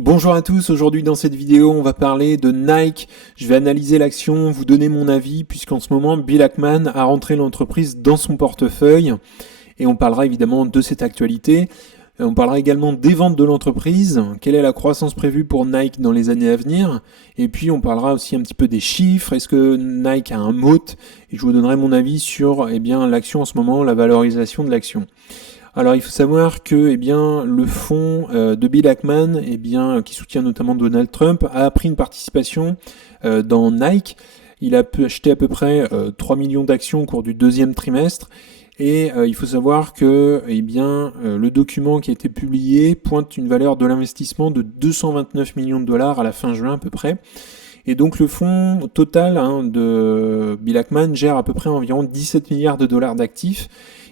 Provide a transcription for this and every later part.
Bonjour à tous, aujourd'hui dans cette vidéo on va parler de Nike, je vais analyser l'action, vous donner mon avis puisqu'en ce moment Bill Ackman a rentré l'entreprise dans son portefeuille et on parlera évidemment de cette actualité. On parlera également des ventes de l'entreprise, quelle est la croissance prévue pour Nike dans les années à venir, et puis on parlera aussi un petit peu des chiffres, est-ce que Nike a un moat, et je vous donnerai mon avis sur l'action en ce moment, la valorisation de l'action. Alors il faut savoir que le fonds de Bill Ackman, qui soutient notamment Donald Trump, a pris une participation dans Nike. Il a acheté à peu près 3 millions d'actions au cours du deuxième trimestre. Et il faut savoir que le document qui a été publié pointe une valeur de l'investissement de 229 millions de dollars à la fin juin à peu près. Et donc le fonds total de Bill Ackman gère à peu près environ 17 milliards de dollars d'actifs.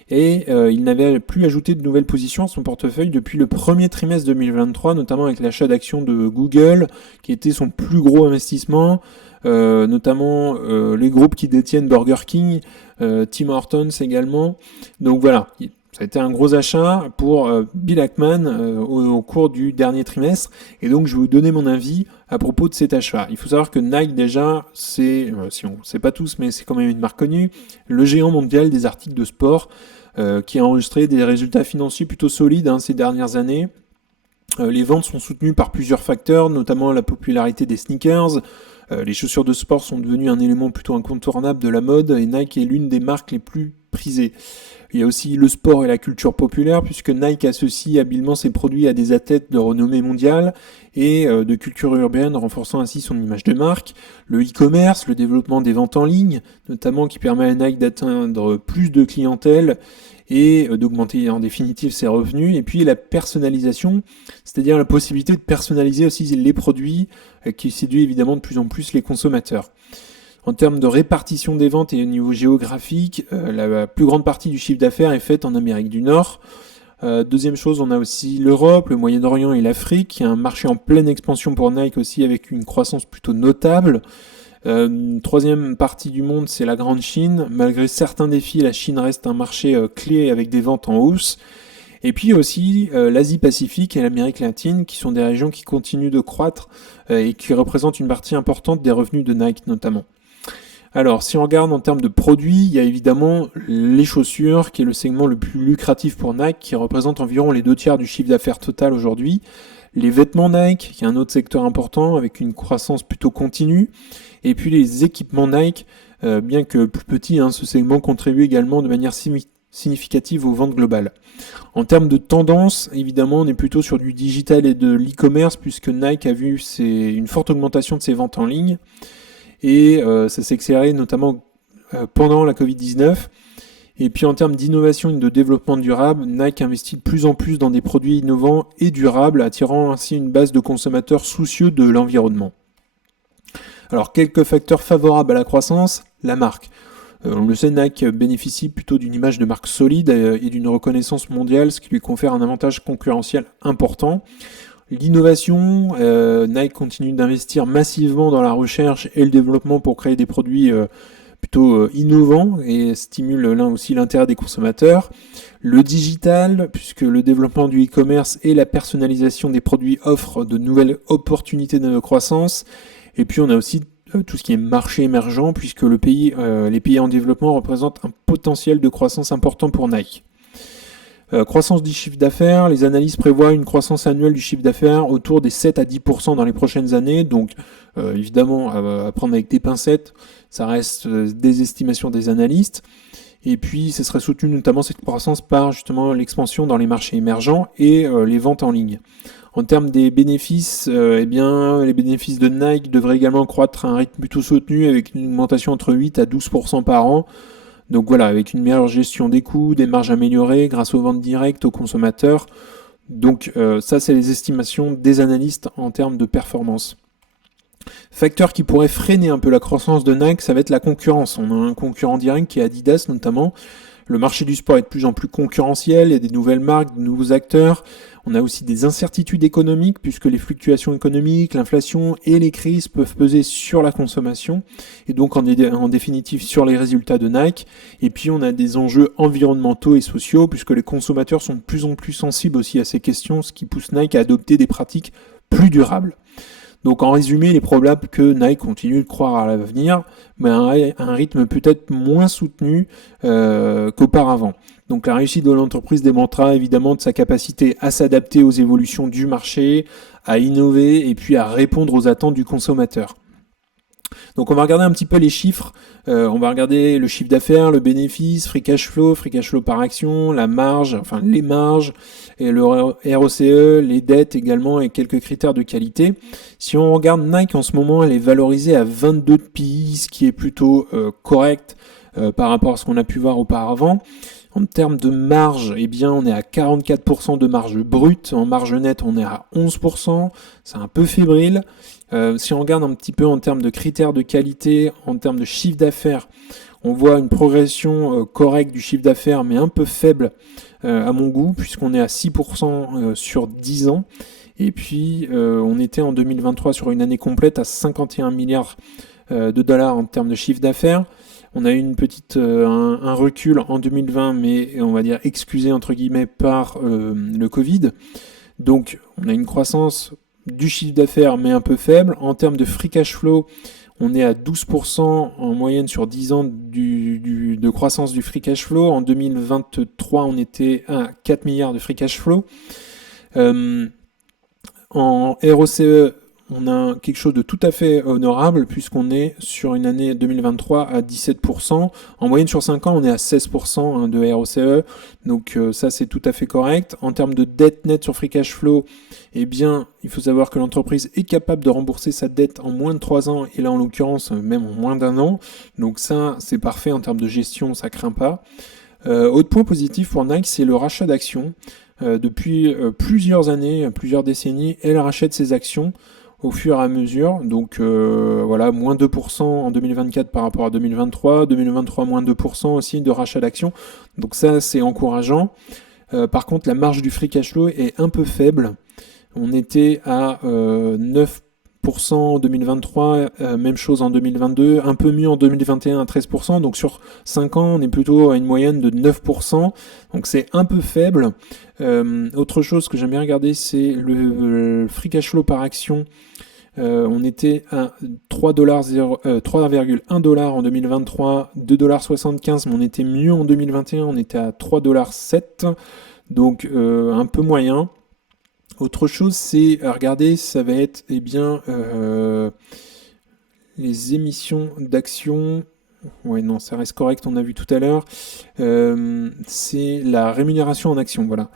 Et il n'avait plus ajouté de nouvelles positions à son portefeuille depuis le premier trimestre 2023, notamment avec l'achat d'actions de Google, qui était son plus gros investissement, notamment les groupes qui détiennent Burger King, Tim Hortons également. Donc voilà, ça a été un gros achat pour Bill Ackman au cours du dernier trimestre. Et donc je vais vous donner mon avis à propos de cet achat. Il faut savoir que Nike déjà, si on ne sait pas tous, mais c'est quand même une marque connue, le géant mondial des articles de sport, qui a enregistré des résultats financiers plutôt solides ces dernières années. Les ventes sont soutenues par plusieurs facteurs, notamment la popularité des sneakers. Les chaussures de sport sont devenues un élément plutôt incontournable de la mode et Nike est l'une des marques les plus prisées. Il y a aussi le sport et la culture populaire, puisque Nike associe habilement ses produits à des athlètes de renommée mondiale et de culture urbaine, renforçant ainsi son image de marque. Le e-commerce, le développement des ventes en ligne, notamment qui permet à Nike d'atteindre plus de clientèle et d'augmenter en définitive ses revenus. Et puis la personnalisation, c'est-à-dire la possibilité de personnaliser aussi les produits qui séduit évidemment de plus en plus les consommateurs. En termes de répartition des ventes et au niveau géographique, la plus grande partie du chiffre d'affaires est faite en Amérique du Nord. Deuxième chose, on a aussi l'Europe, le Moyen-Orient et l'Afrique, qui est un marché en pleine expansion pour Nike aussi, avec une croissance plutôt notable. Troisième partie du monde, c'est la Grande Chine. Malgré certains défis, la Chine reste un marché clé avec des ventes en hausse. Et puis aussi l'Asie-Pacifique et l'Amérique latine, qui sont des régions qui continuent de croître et qui représentent une partie importante des revenus de Nike notamment. Alors, si on regarde en termes de produits, il y a évidemment les chaussures, qui est le segment le plus lucratif pour Nike, qui représente environ les 2 tiers du chiffre d'affaires total aujourd'hui. Les vêtements Nike, qui est un autre secteur important, avec une croissance plutôt continue. Et puis les équipements Nike, bien que plus petits, ce segment contribue également de manière significative aux ventes globales. En termes de tendance, évidemment, on est plutôt sur du digital et de l'e-commerce, puisque Nike a vu une forte augmentation de ses ventes en ligne. Et ça s'est accéléré notamment pendant la Covid-19. Et puis en termes d'innovation et de développement durable, Nike investit de plus en plus dans des produits innovants et durables, attirant ainsi une base de consommateurs soucieux de l'environnement. Alors quelques facteurs favorables à la croissance, la marque. On le sait, Nike bénéficie plutôt d'une image de marque solide et d'une reconnaissance mondiale, ce qui lui confère un avantage concurrentiel important. L'innovation, Nike continue d'investir massivement dans la recherche et le développement pour créer des produits plutôt innovants et stimule là aussi l'intérêt des consommateurs. Le digital, puisque le développement du e-commerce et la personnalisation des produits offrent de nouvelles opportunités de croissance. Et puis on a aussi tout ce qui est marché émergent, puisque les pays en développement représentent un potentiel de croissance important pour Nike. Croissance du chiffre d'affaires, les analyses prévoient une croissance annuelle du chiffre d'affaires autour des 7 à 10% dans les prochaines années, donc évidemment à prendre avec des pincettes, ça reste des estimations des analystes. Et puis ce serait soutenu notamment cette croissance par justement l'expansion dans les marchés émergents et les ventes en ligne. En termes des bénéfices, les bénéfices de Nike devraient également croître à un rythme plutôt soutenu avec une augmentation entre 8 à 12% par an. Donc voilà, avec une meilleure gestion des coûts, des marges améliorées grâce aux ventes directes aux consommateurs. Donc ça, c'est les estimations des analystes en termes de performance. Facteur qui pourrait freiner un peu la croissance de Nike, ça va être la concurrence. On a un concurrent direct qui est Adidas notamment. Le marché du sport est de plus en plus concurrentiel, il y a des nouvelles marques, de nouveaux acteurs. On a aussi des incertitudes économiques puisque les fluctuations économiques, l'inflation et les crises peuvent peser sur la consommation et donc en définitive sur les résultats de Nike. Et puis on a des enjeux environnementaux et sociaux puisque les consommateurs sont de plus en plus sensibles aussi à ces questions, ce qui pousse Nike à adopter des pratiques plus durable. Donc en résumé, il est probable que Nike continue de croire à l'avenir, mais à un rythme peut-être moins soutenu qu'auparavant. Donc la réussite de l'entreprise démontrera évidemment de sa capacité à s'adapter aux évolutions du marché, à innover et puis à répondre aux attentes du consommateur. Donc on va regarder un petit peu les chiffres, on va regarder le chiffre d'affaires, le bénéfice, free cash flow par action, la marge, enfin les marges, et le ROCE, les dettes également et quelques critères de qualité. Si on regarde Nike en ce moment, elle est valorisée à 22 de PI, ce qui est plutôt correct par rapport à ce qu'on a pu voir auparavant. En termes de marge, eh bien, on est à 44% de marge brute. En marge nette, on est à 11%. C'est un peu fébrile. Si on regarde un petit peu en termes de critères de qualité, en termes de chiffre d'affaires, on voit une progression correcte du chiffre d'affaires, mais un peu faible à mon goût, puisqu'on est à 6% sur 10 ans. Et puis, on était en 2023 sur une année complète à 51 milliards de dollars en termes de chiffre d'affaires. On a eu un recul en 2020, mais on va dire excusé entre guillemets par le Covid. Donc on a une croissance du chiffre d'affaires, mais un peu faible. En termes de free cash flow, on est à 12% en moyenne sur 10 ans de croissance du free cash flow. En 2023, on était à 4 milliards de free cash flow. En ROCE, on a quelque chose de tout à fait honorable puisqu'on est sur une année 2023 à 17%. En moyenne sur 5 ans, on est à 16% de ROCE. Donc ça, c'est tout à fait correct. En termes de dette nette sur free cash flow, eh bien, il faut savoir que l'entreprise est capable de rembourser sa dette en moins de 3 ans et là, en l'occurrence, même en moins d'1 an. Donc ça, c'est parfait en termes de gestion, ça craint pas. Autre point positif pour Nike, c'est le rachat d'actions. Depuis plusieurs années, plusieurs décennies, elle rachète ses actions au fur et à mesure. Donc voilà, moins 2% en 2024 par rapport à 2023. 2023, moins 2% aussi de rachat d'actions. Donc ça, c'est encourageant. Par contre, la marge du free cash flow est un peu faible. On était à 9% en 2023, même chose en 2022, un peu mieux en 2021 à 13%. Donc sur 5 ans, on est plutôt à une moyenne de 9%. Donc c'est un peu faible. Autre chose que j'aime bien regarder, c'est le free cash flow par action. On était à 3,1$ en 2023, 2,75$, mais on était mieux en 2021, on était à 3,7$, donc un peu moyen. Autre chose, c'est à regarder, ça va être les émissions d'actions. Ouais, non, ça reste correct, on a vu tout à l'heure. C'est la rémunération en actions, voilà.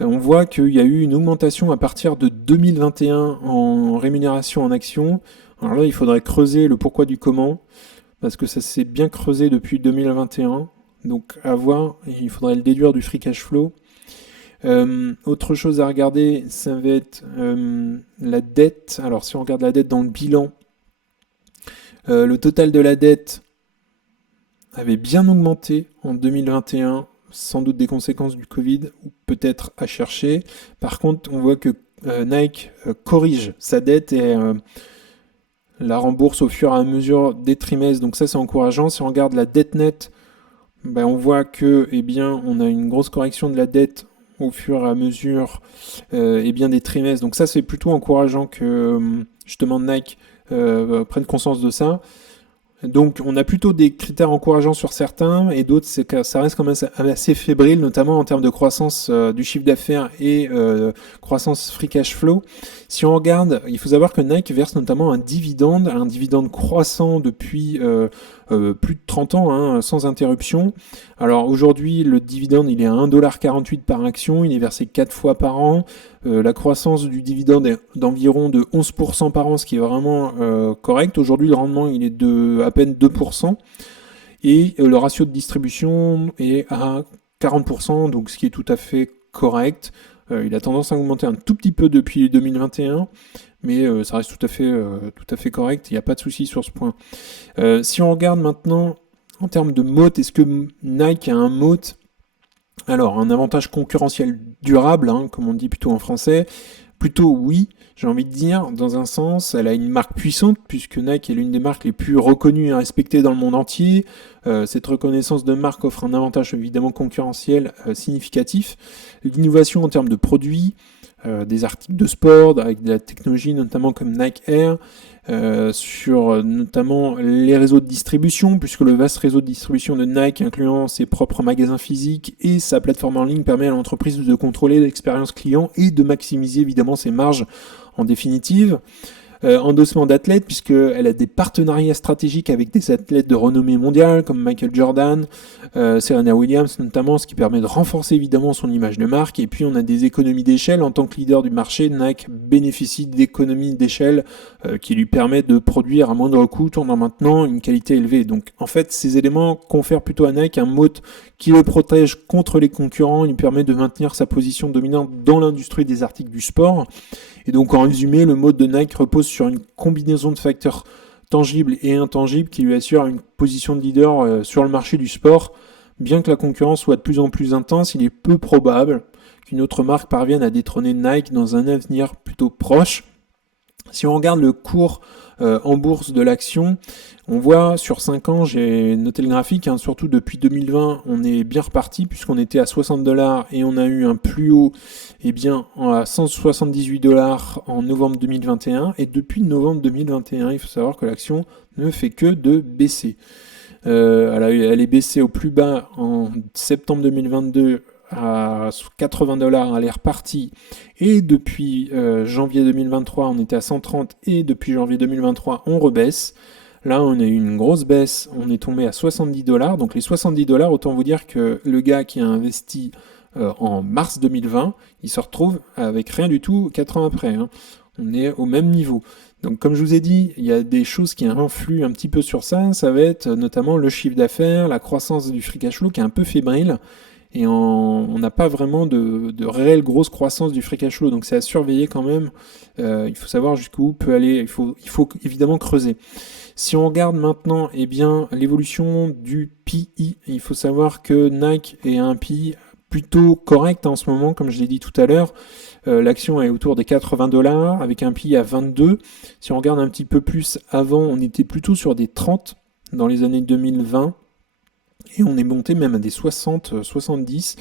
On voit qu'il y a eu une augmentation à partir de 2021 en rémunération en actions. Alors là, il faudrait creuser le pourquoi du comment, parce que ça s'est bien creusé depuis 2021. Donc à voir, il faudrait le déduire du free cash flow. Autre chose à regarder, ça va être la dette. Alors si on regarde la dette dans le bilan, le total de la dette avait bien augmenté en 2021, sans doute des conséquences du Covid, ou peut-être à chercher. Par contre, on voit que Nike corrige sa dette et la rembourse au fur et à mesure des trimestres. Donc ça, c'est encourageant. Si on regarde la dette nette, on voit que, on a une grosse correction de la dette au fur et à mesure des trimestres. Donc ça, c'est plutôt encourageant que justement Nike prenne conscience de ça. Donc on a plutôt des critères encourageants sur certains et d'autres c'est que ça reste quand même assez fébrile, notamment en termes de croissance du chiffre d'affaires et croissance free cash flow. Si on regarde, il faut savoir que Nike verse notamment un dividende croissant depuis plus de 30 ans, sans interruption. Alors aujourd'hui, le dividende il est à 1,48$ par action, il est versé 4 fois par an. La croissance du dividende est d'environ de 11% par an, ce qui est vraiment correct. Aujourd'hui, le rendement il est de à peine 2%. Et le ratio de distribution est à 40%, donc ce qui est tout à fait correct. Il a tendance à augmenter un tout petit peu depuis 2021, mais ça reste tout à fait correct, il n'y a pas de souci sur ce point. Si on regarde maintenant en termes de moat, est-ce que Nike a un moat? Alors, un avantage concurrentiel durable, comme on dit plutôt en français, plutôt oui, j'ai envie de dire, dans un sens, elle a une marque puissante, puisque Nike est l'une des marques les plus reconnues et respectées dans le monde entier. Cette reconnaissance de marque offre un avantage évidemment concurrentiel significatif. L'innovation en termes de produits, des articles de sport avec de la technologie notamment comme Nike Air, sur notamment les réseaux de distribution, puisque le vaste réseau de distribution de Nike, incluant ses propres magasins physiques et sa plateforme en ligne, permet à l'entreprise de contrôler l'expérience client et de maximiser évidemment ses marges en définitive. Endossement d'athlètes, puisqu'elle a des partenariats stratégiques avec des athlètes de renommée mondiale comme Michael Jordan, Serena Williams notamment, ce qui permet de renforcer évidemment son image de marque. Et puis on a des économies d'échelle. En tant que leader du marché, Nike bénéficie d'économies d'échelle qui lui permettent de produire à moindre coût tout en maintenant une qualité élevée. Donc en fait, ces éléments confèrent plutôt à Nike un moat qui le protège contre les concurrents. Il lui permet de maintenir sa position dominante dans l'industrie des articles du sport. Et donc en résumé, le mode de Nike repose sur une combinaison de facteurs tangibles et intangibles qui lui assurent une position de leader sur le marché du sport. Bien que la concurrence soit de plus en plus intense, il est peu probable qu'une autre marque parvienne à détrôner Nike dans un avenir plutôt proche. Si on regarde le cours en bourse de l'action, on voit sur 5 ans, j'ai noté le graphique, surtout depuis 2020, on est bien reparti puisqu'on était à 60 $ et on a eu un plus haut à 178 $ en novembre 2021. Et depuis novembre 2021, il faut savoir que l'action ne fait que de baisser. Elle est baissée au plus bas en septembre 2022 à 80 $, elle est repartie, et depuis janvier 2023 on était à 130 et depuis janvier 2023 on rebaisse. Là on a eu une grosse baisse, on est tombé à 70 $, donc les 70 $, autant vous dire que le gars qui a investi en mars 2020, il se retrouve avec rien du tout 4 ans après, on est au même niveau. Donc comme je vous ai dit, il y a des choses qui influent un petit peu sur ça, ça va être notamment le chiffre d'affaires, la croissance du free cash flow qui est un peu fébrile, et on n'a pas vraiment de réelle grosse croissance du free cash flow, donc c'est à surveiller quand même. Il faut savoir jusqu'où peut aller, il faut évidemment creuser. Si on regarde maintenant l'évolution du PI, il faut savoir que Nike est un PI plutôt correct en ce moment, comme je l'ai dit tout à l'heure. L'action est autour des 80 $ avec un PI à 22. Si on regarde un petit peu plus avant, on était plutôt sur des 30 dans les années 2020. Et on est monté même à des 60, 70.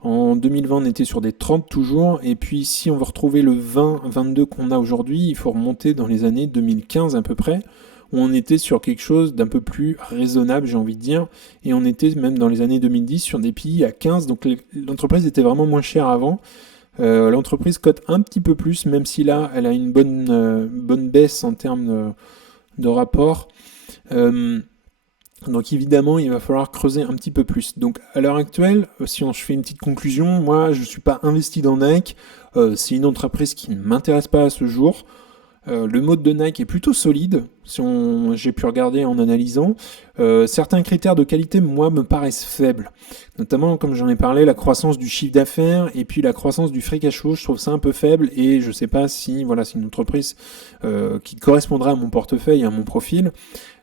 En 2020, on était sur des 30 toujours. Et puis, si on veut retrouver le 20, 22 qu'on a aujourd'hui, il faut remonter dans les années 2015 à peu près, où on était sur quelque chose d'un peu plus raisonnable, j'ai envie de dire. Et on était même dans les années 2010 sur des PI à 15. Donc, l'entreprise était vraiment moins chère avant. L'entreprise cote un petit peu plus, même si là, elle a une bonne baisse en termes de rapport. Donc évidemment, il va falloir creuser un petit peu plus. Donc à l'heure actuelle, si je fais une petite conclusion, moi je ne suis pas investi dans Nike, c'est une entreprise qui ne m'intéresse pas à ce jour. Le mode de Nike est plutôt solide, j'ai pu regarder en analysant. Certains critères de qualité, moi, me paraissent faibles. Notamment, comme j'en ai parlé, la croissance du chiffre d'affaires et puis la croissance du free cash flow, je trouve ça un peu faible et je ne sais pas si c'est une entreprise qui correspondra à mon portefeuille, à mon profil.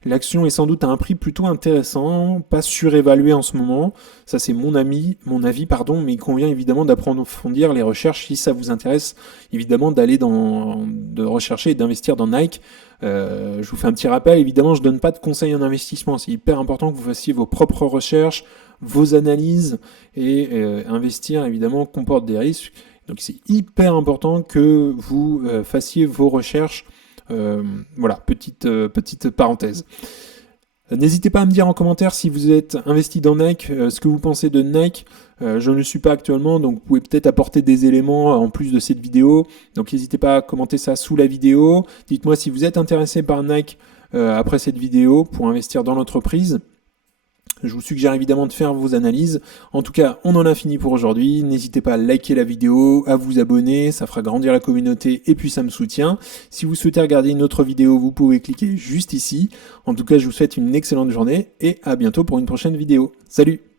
L'action est sans doute à un prix plutôt intéressant, pas surévalué en ce moment. Ça, c'est mon avis, mais il convient évidemment d'approfondir les recherches si ça vous intéresse, évidemment, de rechercher et d'investir dans Nike. Je vous fais un petit rappel, évidemment, je ne donne pas de conseils en investissement. C'est hyper important que vous fassiez vos propres recherches, vos analyses, et investir, évidemment, comporte des risques. Donc, c'est hyper important que vous fassiez vos recherches. Petite parenthèse. N'hésitez pas à me dire en commentaire si vous êtes investi dans Nike, ce que vous pensez de Nike. Je ne le suis pas actuellement, donc vous pouvez peut-être apporter des éléments en plus de cette vidéo. Donc n'hésitez pas à commenter ça sous la vidéo. Dites-moi si vous êtes intéressé par Nike après cette vidéo pour investir dans l'entreprise. Je vous suggère évidemment de faire vos analyses. En tout cas, on en a fini pour aujourd'hui. N'hésitez pas à liker la vidéo, à vous abonner, ça fera grandir la communauté et puis ça me soutient. Si vous souhaitez regarder une autre vidéo, vous pouvez cliquer juste ici. En tout cas, je vous souhaite une excellente journée et à bientôt pour une prochaine vidéo. Salut!